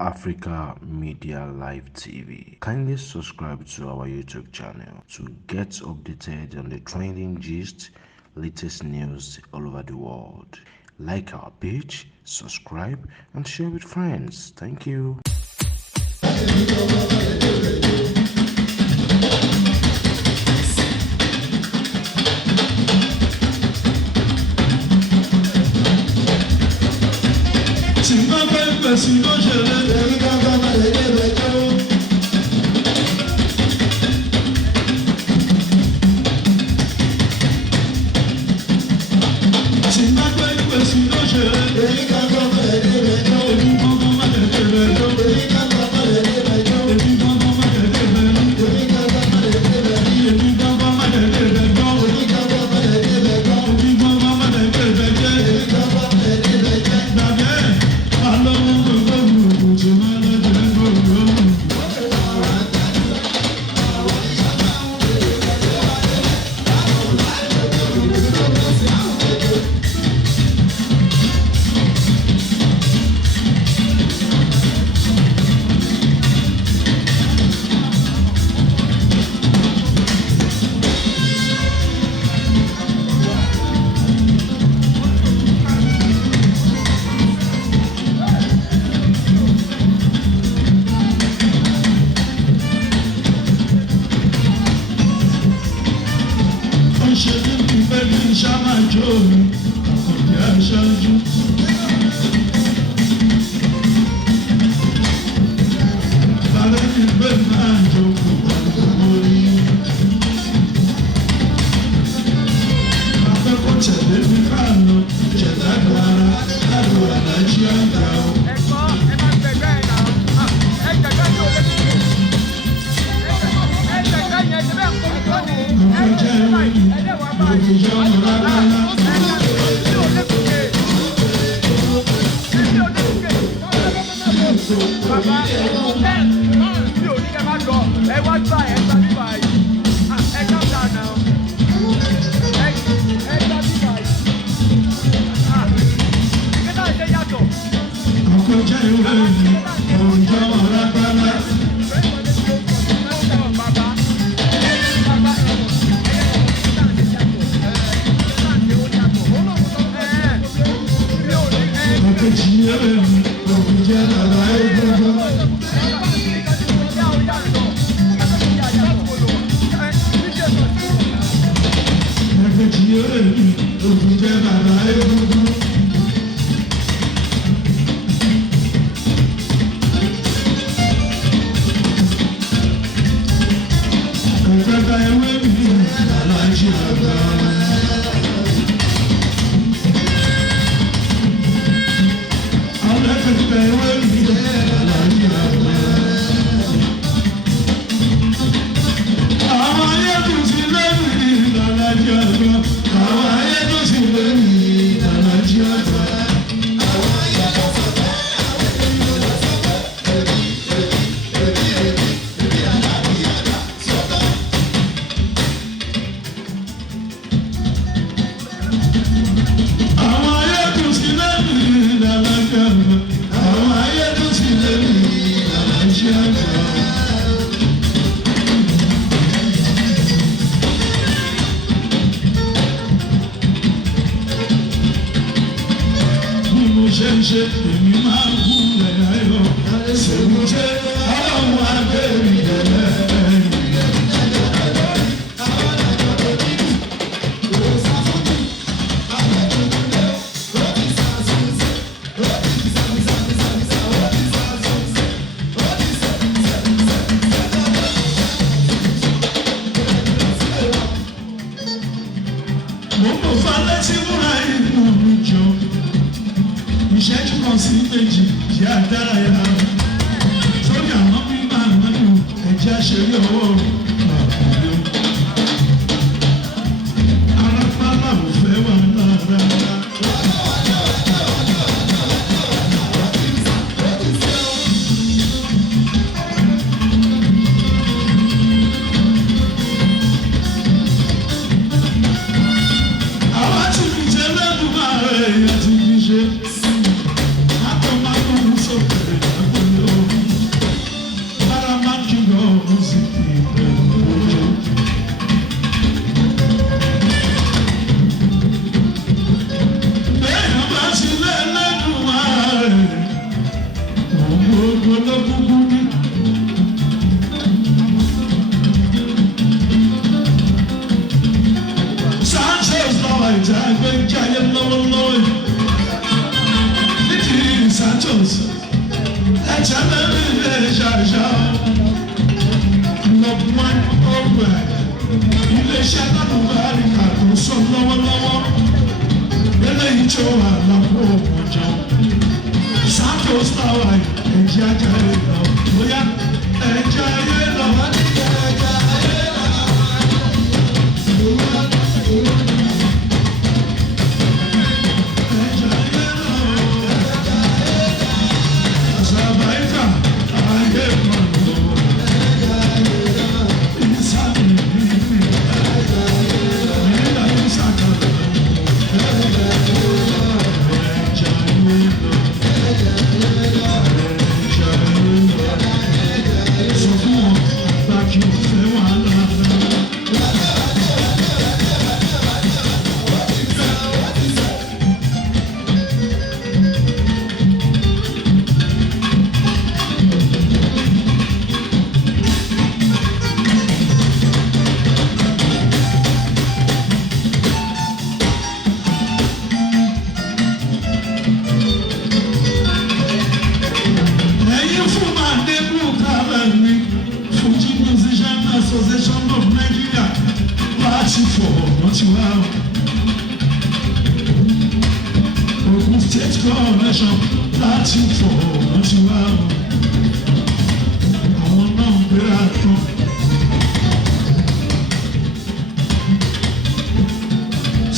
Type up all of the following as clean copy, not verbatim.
Africa Media Live TV. Kindly subscribe to our YouTube channel to get updated on the trending gist, latest news all over the world. Like our page, subscribe, and share with friends. Thank you. Sanchez Lloyd, I've been giant Lloyd. Nicky Santos, that's a little Jaja. Love one over. You shall not worry, I so lower. Ele icho ala mojo. Santos Lloyd, and Jaja. Oya, and Jaja. Association of Nigeria, party for Motiwao. Ogun State Coalition, party for Motiwao. Àwọn náà ń gbéra tán.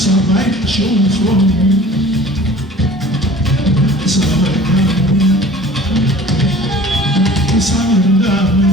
Survive ṣòwò fún mi. Survive náà mi. Ìsàlẹ̀ ń dá mi.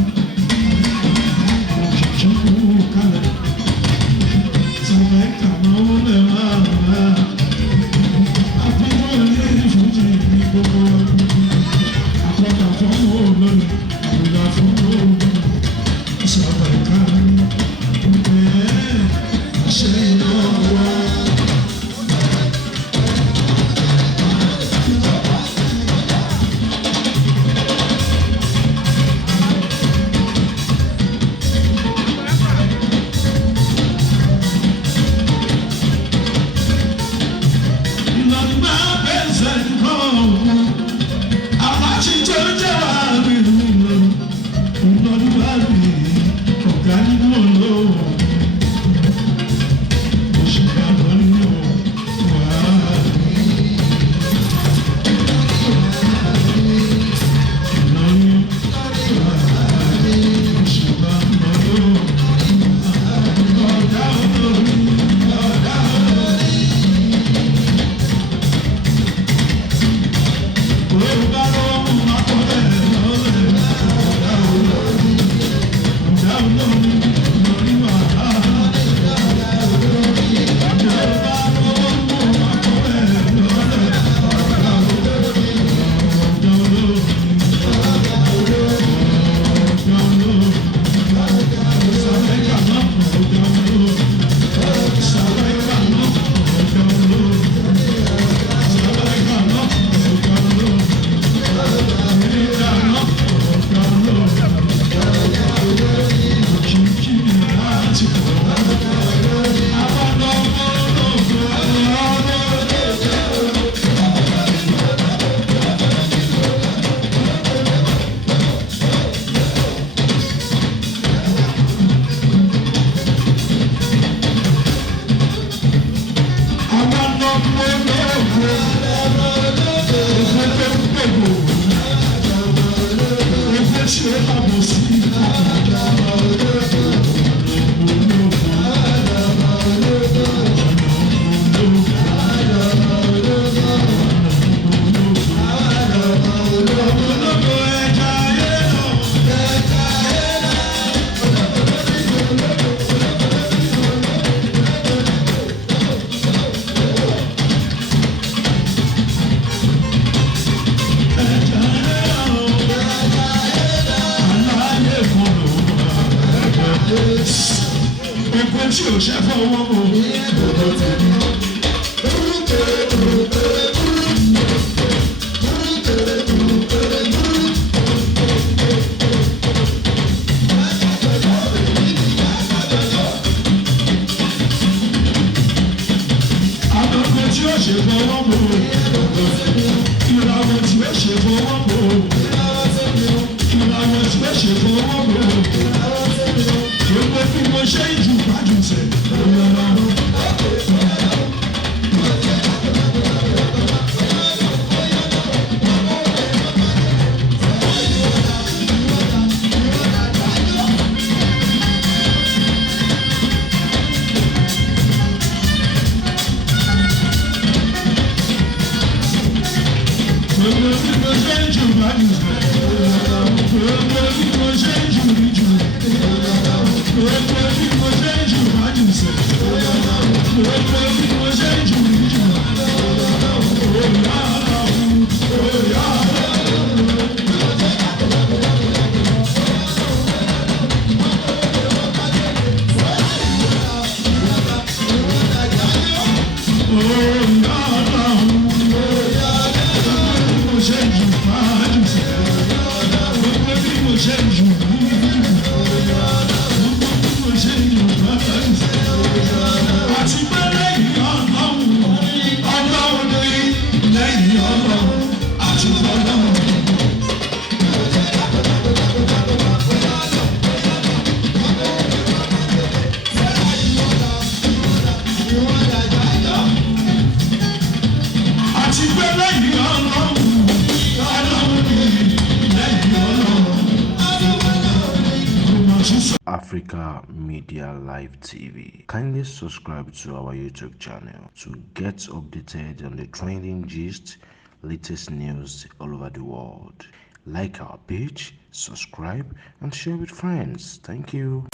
Africa Media Live TV. Kindly subscribe to our YouTube channel to get updated on the trending gist, latest news all over the world. Like our page, subscribe, and share with friends. Thank you.